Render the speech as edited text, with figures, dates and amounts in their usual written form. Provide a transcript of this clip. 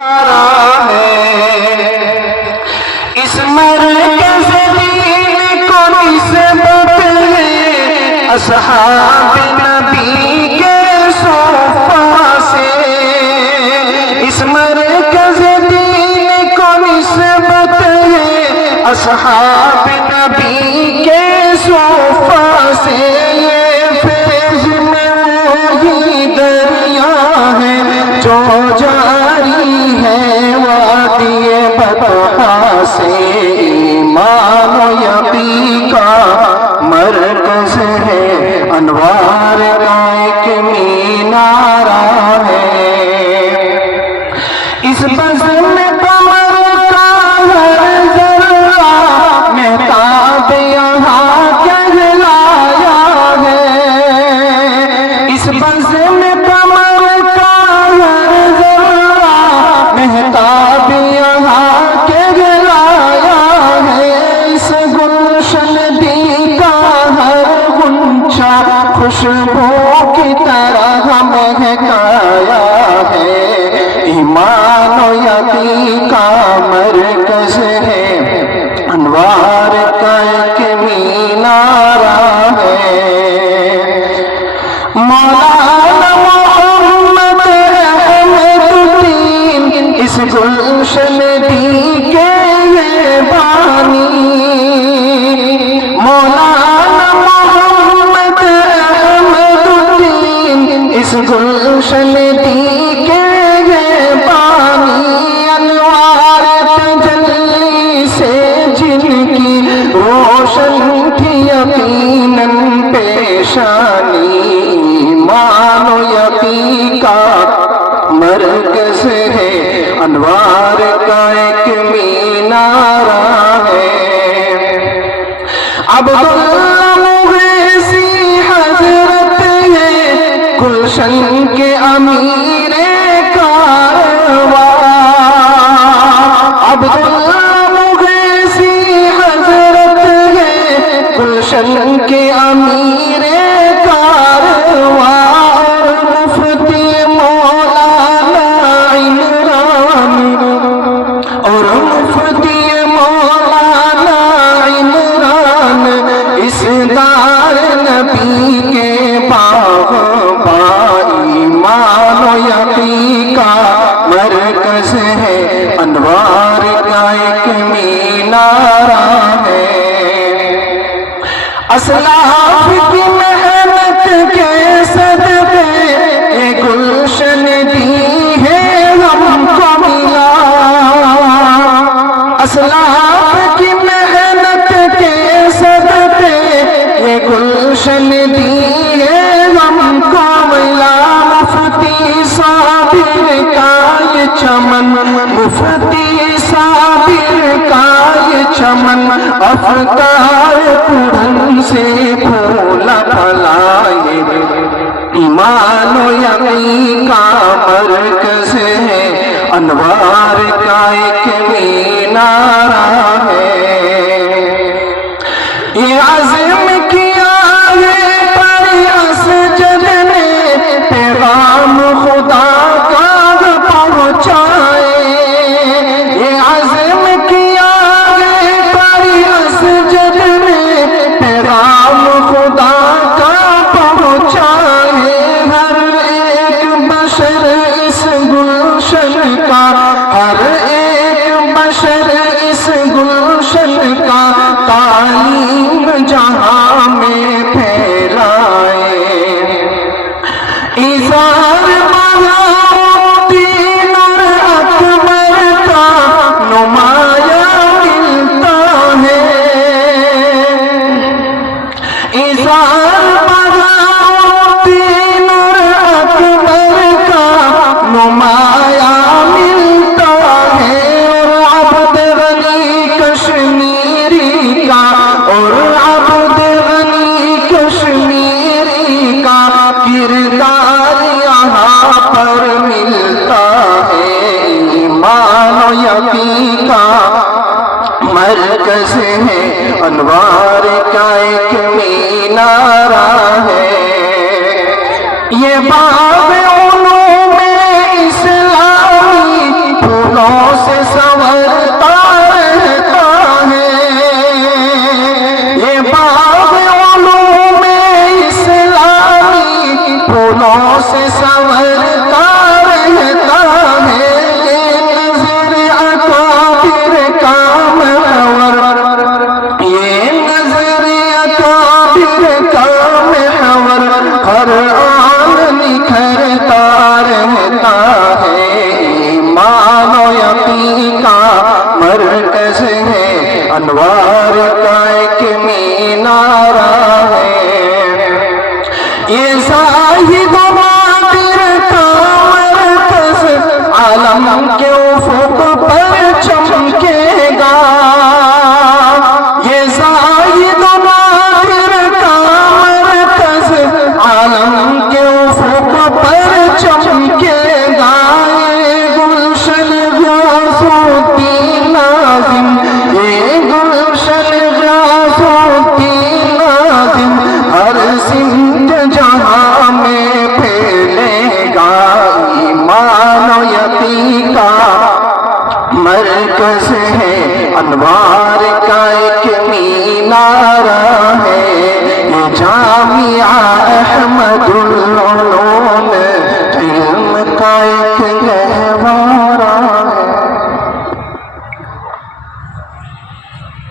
اس مرکز دین کو نسبت ہے اصحاب نبی کے صفحہ سے، اس مرکز دین کو نسبت ہے اصحاب نبی کے صفحہ سے، یہ فیض میں وہی دریا ہے جو جاری ہے وادی بطحا سے، ایمان و یقین کا مرکز ہے، انوار کا ایک مینارہ ہے، اس بزم قمر کا ہر ذرہ مہتاب یہاں کہلایا ہے، اس بزم قمر کا ہر ذرہ مہتاب یہاں کہلایا ہے، اس گلشن دی کا ہر غنچہ خوشبو کی طرح مہکایا ہے، ایمان و یقین کا مرکز ہے، انوار کا ایک مینارہ ہے، مولانا محمد احمد الدین اس گلشن دی کے یہ بانی، مولانا محمد احمد الدین اس گلشن دی کے یہ بانی، انوار تجلی سے جن کی روشن تھی یقیناً پیشانی، ایمان و یقین کا مرکز ہے، انوار کا ایک مینارہ ہے، عبداللہ مغیثی حضرت ہے گلشن کے امیر کارواں، عبداللہ مغیثی حضرت ہے گلشن کے امیر کارواں، اور مفتی مولانا عمران، اور مفتی مولانا عمران اس دار نبی کے باغباں، ایمان و یقین کا مرکز ہے، انوار کا ایک مینارہ ہے، اسلاف کی محنت کے صدقے یہ گلشن دی ہے ہم کو ملا، اسلاف کی محنت کے صدقے یہ گلشن دی ہے ہم کو ملا، مفتی صابر کا یہ چمن، مفتی صابر کا یہ چمن افکار پڑھن سے پھولا پھلائے، ایمان و یقین کا مرکز ہے، انوار کا ایک مینارہ ہے، یہ عزم کیا ہے پر اسجد نے پیغام خدا کا پہنچائے، یہ عزم کیا ہے پر اسجد نے پیغام خدا کا پہنچائے، ہر ایک بشر اس گلشن کا، ہر ایک بشر اس گلشن کا تعلیم جہاں میں پھیلائے، اظہار بہاؤدین اور اکبر کا نمایاں ملتا ہے، اظہار بہاؤدین اور اکبر کا نمایاں ملتا ہے، اور عبد غنی کشمیری کا، اور عبد غنی کشمیری کا کردار یہاں پر ملتا ہے، ایمان و یقین کا مرکز ہے، انوار کا ایک مینارہ ہے، یہ باغ علوم اسلامی سے سنورتا رہتا ہے، یہ باغ علوم اسلامی پھولوں سے سنورتا رہتا ہے، یہ نظر اکابر کا محور، یہ نظر اکابر کا محور ہر آن نکھرتا رہتا ہے، ایمان و یقین کا مرکز ہے، انوار کا ایک مینارہ ہے، یہ زاہد و باطن کا مرکز عالم کے افق پر چمکے گا، یہ زاہد و باطن کا مرکز عالم کے افق پر چمکے گا، یہ گلشن غیاث الدین ناظم، یہ گلشن غیاث الدین ناظم ہر سمت جہاں میں پھیلے گا، ایمان و یقین کا مرکز ہے، انوار کا ایک مینارہ ہے، یہ جامعہ احمد اللہ